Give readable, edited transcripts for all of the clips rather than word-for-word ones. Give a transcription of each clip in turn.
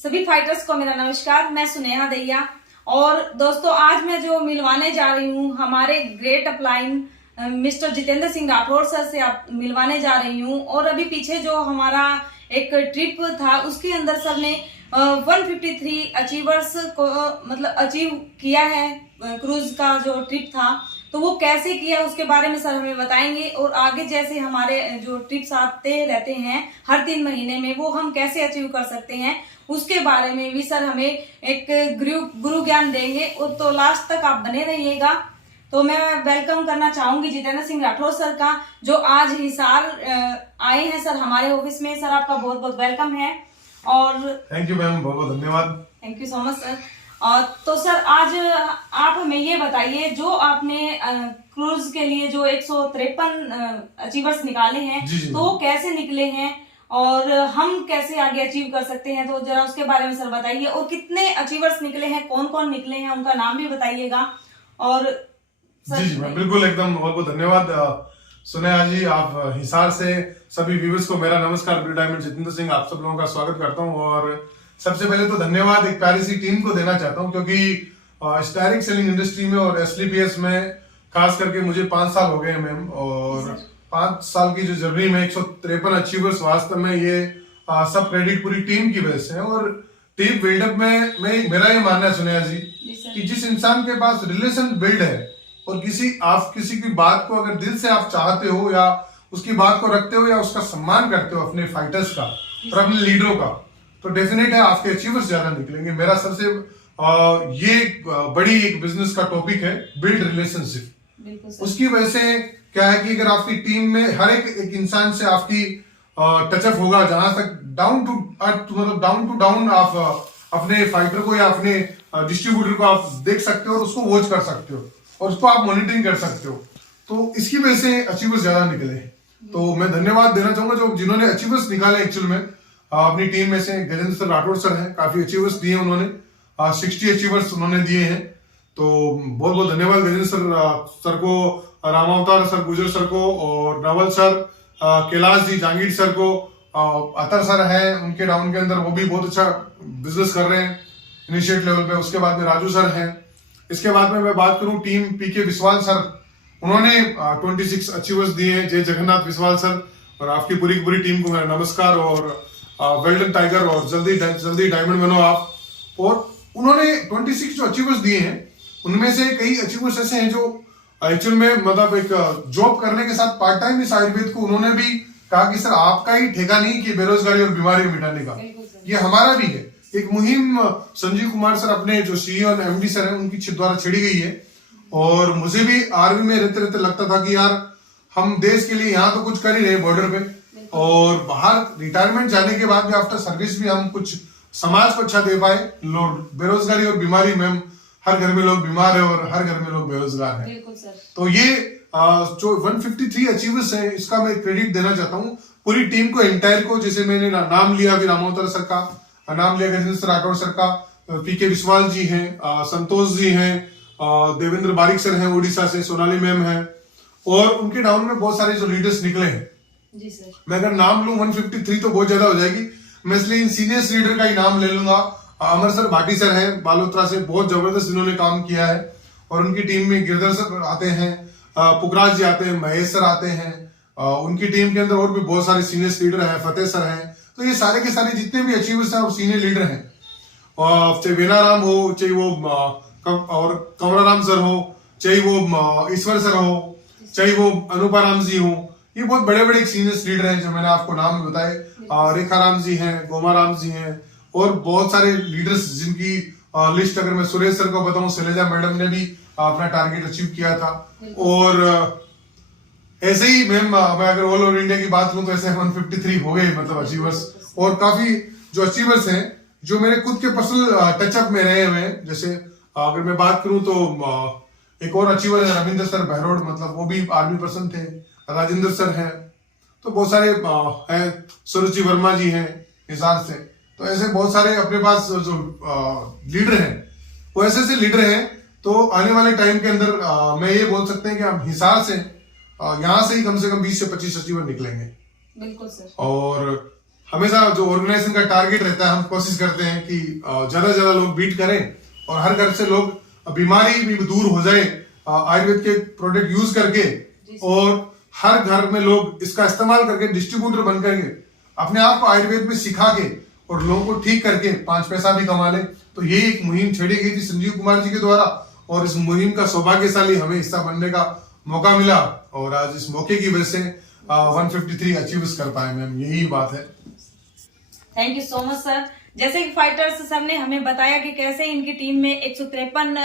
सभी फाइटर्स को मेरा नमस्कार। मैं सुनेहा दैया और दोस्तों आज मैं जो मिलवाने जा रही हूँ हमारे great upline mister Jitendra Singh Rathore sir से आप मिलवाने जा रही हूँ। और अभी पीछे जो हमारा एक ट्रिप था उसके अंदर सर ने 153 अचीवर्स को मतलब अचीव किया है। क्रूज का जो ट्रिप था तो वो कैसे किया उसके बारे में सर हमें बताएंगे। और आगे जैसे हमारे जो ट्रिप्स आते रहते हैं हर 3 महीने में वो हम कैसे अचीव कर सकते हैं उसके बारे में भी सर हमें एक गुरु ज्ञान देंगे। और तो लास्ट तक आप बने रहिएगा। तो मैं वेलकम करना चाहूंगी जितेंद्र सिंह राठौर सर का जो आज हिसार आए हैं सर हमारे ऑफिस में। सर आपका बहुत बहुत वेलकम है। और थैंक यू मैम, बहुत बहुत धन्यवाद। Thank you so much sir. और तो सर आज आप हमें ये बताइए जो आपने क्रूज के लिए जो 153 अचीवर्स निकाले हैं जी, तो वो कैसे निकले हैं और हम कैसे आगे अचीव कर सकते हैं तो जरा उसके बारे में सर बताइए। और कितने अचीवर्स निकले हैं, कौन कौन निकले हैं, उनका नाम भी बताइएगा। और जी मैम, बिल्कुल एकदम बहुत बहुत धन्यवाद। सुनेहा जी, आप हिसार से सभी व्यूअर्स को मेरा नमस्कार। ब्लू डायमंड जितेंद्र सिंह आप सब लोगों का स्वागत करता हूं। और सबसे पहले तो धन्यवाद एक प्यारी सी टीम को देना चाहता हूं क्योंकि इस डायरेक्ट सेलिंग इंडस्ट्री में और एसलीपीएस में खास करके मुझे 5 साल हो गए हैं मैम। और 5 साल की जो जर्नी में 153 अचीवर्स वास्तव में ये सब क्रेडिट पूरी टीम की वजह से है। और टीम बिल्डअप में मेरा ये मानना है सुनेहा जी कि जिस इंसान के पास रिलेशन बिल्ड है और किसी की बात को अगर दिल से आप चाहते हो या उसकी बात को रखते हो या उसका सम्मान करते हो अपने फाइटर्स का और अपने लीडरों का, तो डेफिनेट है आपके अचीवर्स ज्यादा निकलेंगे। मेरा सबसे ये बड़ी एक बिजनेस का टॉपिक है बिल्ड रिलेशनशिप। उसकी वजह से क्या है कि अगर आपकी टीम में हर एक इंसान से आपकी टचअप होगा, जहां तक डाउन टू अर्थ मतलब डाउन टू डाउन आप अपने फाइटर को या अपने डिस्ट्रीब्यूटर को आप देख सकते हो और उसको वॉच कर सकते हो और उसको आप मॉनिटरिंग कर सकते हो। तो इसकी वजह से अचीवर्स ज्यादा निकले। तो मैं धन्यवाद देना चाहूंगा जो जिन्होंने अचीवर्स निकाले। एक्चुअल में अपनी टीम में से गजेंद्र सर राठौर सर हैं, काफी अचीवर्स दिए उन्होंने, 60 अचीवर्स उन्होंने दिए हैं। तो बहुत बहुत धन्यवाद गजेंद्र सर को, रामावतार सर, गुजर सर को, और नवल सर, कैलाश जी, जहांगीर सर को, अतर सर है उनके डाउन के अंदर, वो भी बहुत अच्छा बिजनेस कर रहे हैं इनिशिएट लेवल पे। उसके बाद में राजू सर हैं। इसके बाद में मैं बात करूं टीम पीके विश्वाल सर, उन्होंने 26 अचीवर्स दिए हैं। जय जगन्नाथ विश्वाल सर और आपकी पूरी की पूरी टीम को मेरा नमस्कार और वेल्डन टाइगर और जल्दी डायमंड बनो आप। और उन्होंने 26 जो अचीवर्स दिए हैं उनमें से कई अचीवर्स ऐसे हैं जो एक्चुअल में मतलब एक जॉब करने के साथ पार्ट टाइम इस आयुर्वेद को उन्होंने भी कहा कि सर आपका ही ठेका नहीं कि बेरोजगारी और बीमारी को मिटाने का, ये हमारा भी है। एक मुहिम संजीव कुमार सर अपने जो सीईओ और एमडी सर हैं उनकी द्वारा छिड़ी गई है। और मुझे भी आर्मी में रहते रहते लगता था कि यार हम देश के लिए यहाँ तो कुछ कर ही रहे बॉर्डर पे, और बाहर रिटायरमेंट जाने के बाद भी आफ्टर सर्विस भी हम कुछ समाज को अच्छा दे पाए। बेरोजगारी और बीमारी में हर घर में लोग बीमार है और हर घर में लोग बेरोजगार हैं। तो ये जो 153 अचीवर्स है इसका मैं क्रेडिट देना चाहता हूँ पूरी टीम को, एंटायर को। जैसे मैंने नाम लिया अभी रामावतार सर का, नाम लिया गजेंद्र राठौर सर का, पीके विश्वाल जी हैं, संतोष जी हैं, देवेंद्र बारिक सर हैं उड़ीसा से, सोनाली मैम हैं, और उनके डाउन में बहुत सारे जो लीडर्स निकले हैं। जी सर। मैं अगर नाम लूं 153 तो बहुत ज्यादा हो जाएगी, मैं इसलिए इन सीनियर्स लीडर का ही नाम ले लूंगा। अमर सर भाटी सर हैं बालोतरा से, बहुत जबरदस्त इन्होंने काम किया है। और उनकी टीम में गिरधर सर आते हैं, पुखराज जी आते हैं, महेश सर आते हैं, उनकी टीम के अंदर और भी बहुत सारे सीनियर्स लीडर हैं, फतेह सर हैं। तो ये सारे के सारे जितने भी अचीवर्स हैं और सीनियर लीडर हैं, चाहे वेनाराम हो, चाहे वो और कमराराम सर हो, चाहे वो ईश्वर सर हो, चाहे वो अनुपाराम जी हो, ये बहुत बड़े बड़े सीनियर लीडर हैं जो मैंने आपको नाम बताए। रेखाराम जी हैं, गोमाराम जी हैं, और बहुत सारे लीडर्स जिनकी लिस्ट अगर मैं सुरेश सर को बताऊं, शैलेजा मैडम ने भी अपना टारगेट अचीव किया था। और ऐसे ही मैम मैं अगर ऑल ओवर इंडिया की बात करूं तो ऐसे 153 हो गए मतलब अचीवर्स। और काफी जो अचीवर्स हैं जो मेरे खुद के पर्सनल टचअप में रहे हुए हैं, जैसे अगर मैं बात करूं तो एक और अचीवर है रविंद्र सर बहरोड, मतलब वो भी आर्मी पर्सन थे। राजेंद्र सर हैं, तो बहुत सारे हैं, सुरुचि वर्मा जी हैं हिसार से। तो ऐसे बहुत सारे अपने पास जो लीडर हैं वो ऐसे लीडर हैं। तो आने वाले टाइम के अंदर मैं ये बोल सकते हैं कि हम हिसार से यहाँ से ही कम 20 से 25 अचीवर निकलेंगे। बिल्कुल सर। और हमेशा जो ऑर्गेनाइजेशन का टारगेट रहता है, हम कोशिश करते हैं कि ज्यादा से ज्यादा लोग बीट करें और हर घर से लोग बीमारी भी दूर हो जाए आयुर्वेद के प्रोडक्ट यूज करके, और हर घर में लोग इसका इस्तेमाल करके डिस्ट्रीब्यूटर बन करके अपने आप को आयुर्वेद में सिखा के और लोगों को ठीक करके 5 पैसा भी कमा ले। तो ये एक मुहिम छेड़ी गई थी संजीव कुमार जी के द्वारा, और इस मुहिम का सौभाग्यशाली हमें हिस्सा बनने का मौका मिला, और आज इस मौके की वजह से 153 अचीव कर पाए मैम, यही बात है। Thank you so much sir. जैसे कि फाइटर्स सर ने हमें बताया कि कैसे इनकी टीम में 153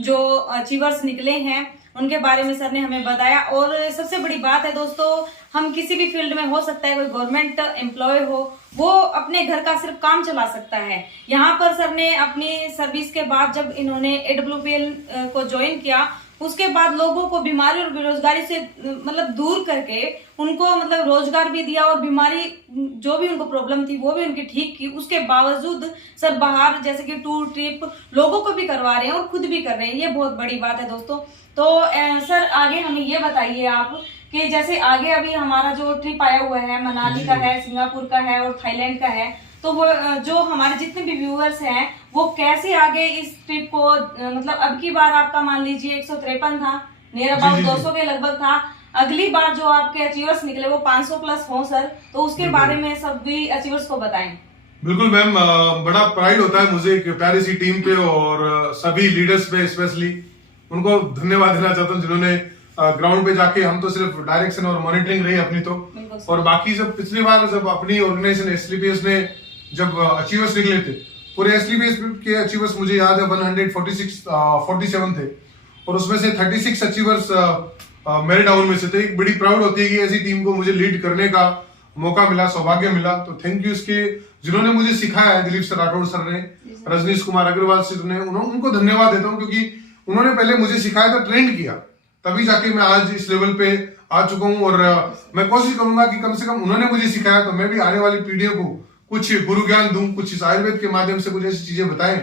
जो अचीवर्स निकले हैं उनके बारे में सर ने हमें बताया। और सबसे बड़ी बात है दोस्तों, हम किसी भी फील्ड में, हो सकता है कोई गवर्नमेंट एम्प्लॉय हो, वो अपने घर का सिर्फ काम चला सकता है। यहाँ पर सर ने अपनी सर्विस के बाद जब इन्होंने AWPL को ज्वाइन किया, उसके बाद लोगों को बीमारी और बेरोजगारी से मतलब दूर करके उनको मतलब रोजगार भी दिया, और बीमारी जो भी उनको प्रॉब्लम थी वो भी उनकी ठीक की। उसके बावजूद सर बाहर जैसे कि टूर ट्रिप लोगों को भी करवा रहे हैं और खुद भी कर रहे हैं, ये बहुत बड़ी बात है दोस्तों। तो सर आगे हमें ये बताइए आप कि जैसे आगे अभी हमारा जो ट्रिप आया हुआ है, मनाली का है, सिंगापुर का है और थाईलैंड का है, तो वो जो हमारे जितने भी व्यूअर्स हैं वो कैसे आगे इस ट्रिप को मतलब अब की बार आपका मान लीजिए 153 था, नियर अबाउट 200 के लगभग था, अगली बार जो आपके अचीवर्स निकले वो 500 प्लस हो सर, तो उसके बारे में सभी अचीवर्स को बताएं। बिल्कुल मैम, बड़ा प्राइड होता है मुझे एक प्यारी सी टीम पे और सभी लीडर्स पे, स्पेशली उनको धन्यवाद देना चाहता हूँ जिन्होंने ग्राउंड पे जाके, हम तो सिर्फ डायरेक्शन और मॉनिटरिंग रही अपनी तो, और बाकी जब पिछली बार जब अपनी ऑर्गेनाइजेशन SLPS ने जब अचीवर्स निकले थे, पूरे SLPS के अचीवर्स मुझे याद है 147 थे, और उसमें से 36 अचीवर्स मेरे डाउन में से थे। एक बड़ी प्राउड होती है कि ऐसी टीम को मुझे लीड करने का मौका मिला, सौभाग्य मिला। तो थैंक यू इसके जिन्होंने मुझे सिखाया है, दिलीप सर राठौड़ सर ने, रजनीश कुमार अग्रवाल सर ने, उनको धन्यवाद देता हूँ, क्योंकि उन्होंने पहले मुझे सिखाया था, ट्रेंड किया, तभी जाके मैं आज इस लेवल पे आ चुका हूँ। और मैं कोशिश करूंगा कि कम से कम उन्होंने मुझे सिखाया तो मैं भी आने वाली पीढ़ियों को कुछ गुरु ज्ञान दूं, कुछ इस आयुर्वेद के माध्यम से कुछ ऐसी चीजें बताएं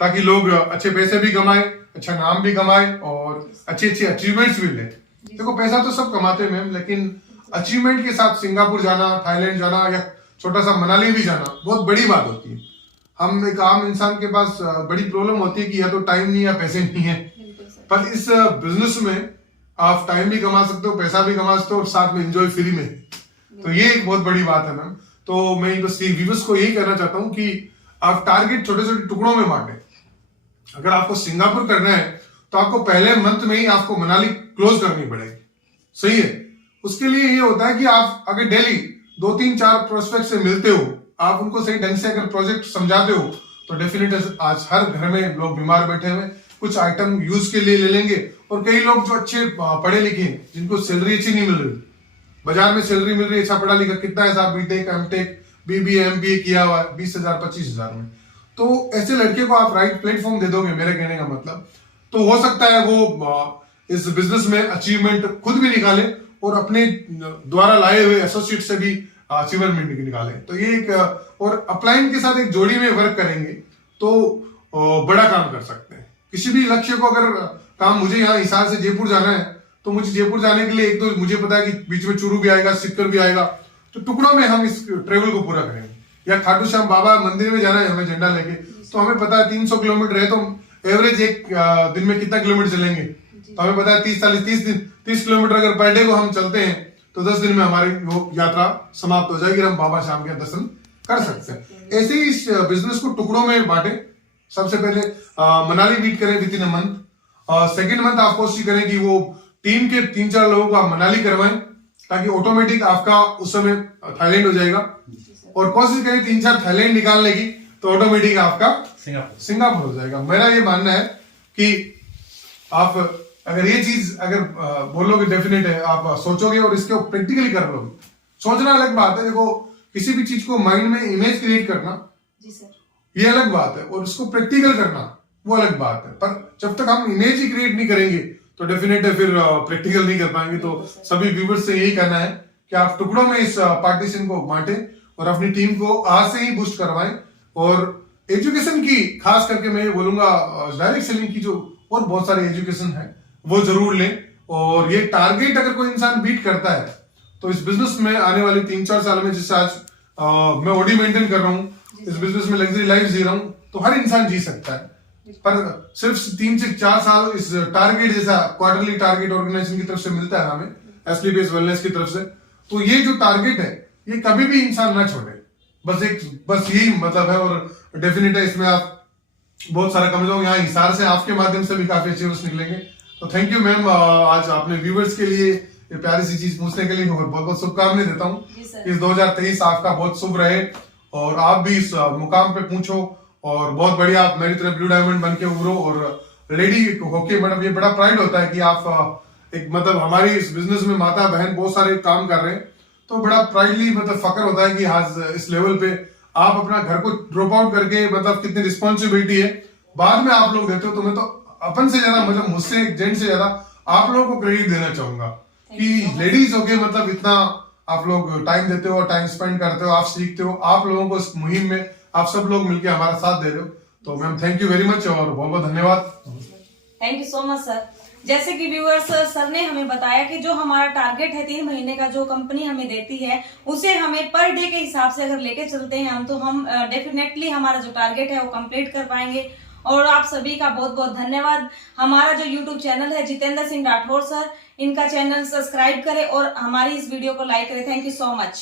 ताकि लोग अच्छे पैसे भी कमाएं, अच्छा नाम भी कमाएं और अच्छे अच्छे अचीवमेंट्स भी लें। देखो पैसा तो सब कमाते हैं मैम, लेकिन अचीवमेंट के साथ सिंगापुर जाना, थाईलैंड जाना या छोटा सा मनाली भी जाना बहुत बड़ी बात होती है। हम एक आम इंसान के पास बड़ी प्रॉब्लम होती है कि या तो टाइम नहीं या पैसे नहीं है, पर इस बिजनेस में आप टाइम भी कमा सकते हो, पैसा भी कमा सकते हो और साथ में एंजॉय फ्री में, तो ये एक बहुत बड़ी बात है मैम। तो मैं बस व्यूअर्स को यही कहना चाहता हूँ कि आप टारगेट छोटे छोटे टुकड़ों में बांटें। अगर आपको सिंगापुर करना है तो आपको पहले मंथ में ही आपको मनाली क्लोज करनी पड़ेगी, सही है। उसके लिए ये होता है कि आप अगर डेली 2-3-4 प्रोस्पेक्ट से मिलते हो, आप उनको सही ढंग से अगर प्रोजेक्ट समझाते हो, तो डेफिनेटली आज हर घर में लोग बीमार बैठे हुए कुछ आइटम यूज के लिए ले लेंगे। और कई लोग जो अच्छे पढ़े लिखे हैं, जिनको सैलरी अच्छी नहीं मिल रही, बाजार में सैलरी मिल रही है, अच्छा पढ़ा लिखा, कितना है साहब, बीटेक, एमटेक, BBA, MBA किया हुआ है 20,000-25,000 में, तो ऐसे लड़के को आप राइट प्लेटफॉर्म दे दोगे, मेरे कहने का मतलब, तो हो सकता है वो इस बिजनेस में अचीवमेंट खुद भी निकाले और अपने द्वारा लाए हुए एसोसिएट से भी अचीवमेंट निकाले। तो ये एक और अपलाइन के साथ एक जोड़ी में वर्क करेंगे तो बड़ा काम कर सकते हैं। किसी भी लक्ष्य को अगर काम, मुझे यहाँ हिसार से जयपुर जाना है तो मुझे जयपुर जाने के लिए एक तो मुझे पता है कि बीच में चूरू भी आएगा, सिक्कर भी आएगा, तो टुकड़ों में हम इस ट्रेवल को पूरा करेंगे। या खाटू श्याम बाबा मंदिर में जाना है हमें झंडा लेके, तो हमें पता है 300 किलोमीटर है, तो एवरेज एक दिन में कितना किलोमीटर चलेंगे, तो हमें पता है 30 किलोमीटर अगर पर डे को हम चलते हैं तो 10 दिन में हमारी वो यात्रा समाप्त हो जाएगी, हम बाबा श्याम के दर्शन कर सकते हैं। ऐसे ही इस बिजनेस को टुकड़ों में बांटे। सबसे पहले मनाली बीट करें with in a month, second month आप कोशिश करें कि वो टीम के 3-4 लोगों को आप मनाली करवाएं, ताकि ऑटोमेटिक आपका उस समय थाईलैंड हो जाएगा। और कोशिश करें 3-4 थाईलैंड निकालने की, तो ऑटोमेटिक आपका सिंगापुर हो जाएगा। मेरा ये मानना है कि आप अगर ये चीज अगर बोलोगे, डेफिनेट है, आप सोचोगे और इसके प्रैक्टिकली कर लोगे। सोचना अलग बात है, देखो किसी भी चीज को माइंड में इमेज क्रिएट करना जी सर, ये अलग बात है, और इसको प्रैक्टिकल करना वो अलग बात है। पर जब तक हम इमेज ही क्रिएट नहीं करेंगे तो डेफिनेट है फिर प्रैक्टिकल नहीं कर पाएंगे। तो सभी व्यूवर्स से यही कहना है कि आप टुकड़ों में इस पार्टीशन को बांटें और अपनी टीम को आज से ही बूस्ट करवाएं। और एजुकेशन की खास करके मैं ये बोलूंगा, डायरेक्ट सेलिंग की जो और बहुत सारे एजुकेशन है वो जरूर लें। और ये टारगेट अगर कोई इंसान बीट करता है तो इस बिजनेस में आने वाले 3-4 साल में, जिससे आज मैं ओडी मेंटेन कर रहा हूँ, इस बिजनेस में लग्जरी लाइफ जी रहा हूँ, तो हर इंसान जी सकता है। पर सिर्फ 3 से 4 साल इस टारगेट जैसा क्वार्टरली टारगेट ऑर्गेनाइजेशन की तरफ से मिलता है हमें, एसपी बेस वेलनेस की तरफ से। तो ये जो टारगेट है ये कभी भी इंसान ना छोड़े, बस यही मतलब है। और डेफिनेट है इसमें आप बहुत सारा कम लोग यहाँ हिसार से आपके माध्यम से भी काफी अचीवर्स निकलेंगे। तो थैंक यू मैम, आज आपने व्यूवर्स के लिए ये प्यारी सी चीज पूछने के लिए बहुत बहुत शुभकामनाएं देता हूँ। इस 2023 आपका बहुत शुभ रहे और आप भी इस मुकाम पे पूछो और बहुत बढ़िया आप मेरी तरह ब्लू डायमंड बन के उभरो। और लेडी होके मैडम ये बड़ा प्राइड होता है कि आप एक मतलब हमारी इस बिजनेस में माता बहन बहुत सारे काम कर रहे हैं, तो बड़ा प्राइडली मतलब फकर होता है कि आज इस लेवल पे आप अपना घर को ड्रॉप आउट करके मतलब कितनी रिस्पॉन्सिबिलिटी है बाद में आप लोग देते हो। तो मैं तो अपन से ज्यादा मतलब मुझसे जेंट से ज्यादा आप लोगों को क्रेडिट देना चाहूंगा कि लेडीज होके मतलब इतना आप लोग टाइम देते हो, टाइम स्पेंड करते हो, आप सीखते हो, आप लोगों को इस मुहिम में आप सब लोग मिलकर हमारा साथ दे रहे हो। तो ma'am thank you very much और बहुत बहुत धन्यवाद। Thank you so much sir. जैसे कि व्यूअर्स सर ने हमें बताया कि जो हमारा टारगेट है 3 महीने का जो कंपनी हमें देती है उसे हमें पर डे के हिसाब से अगर लेके चलते हैं हम, तो हम डेफिनेटली हमारा जो टारगेट है वो कंप्लीट कर पाएंगे। और आप सभी का बहुत बहुत धन्यवाद। हमारा जो यूट्यूब चैनल है जितेंद्र सिंह राठौर सर, इनका चैनल सब्सक्राइब करें और हमारी इस वीडियो को लाइक करें। Thank you so much.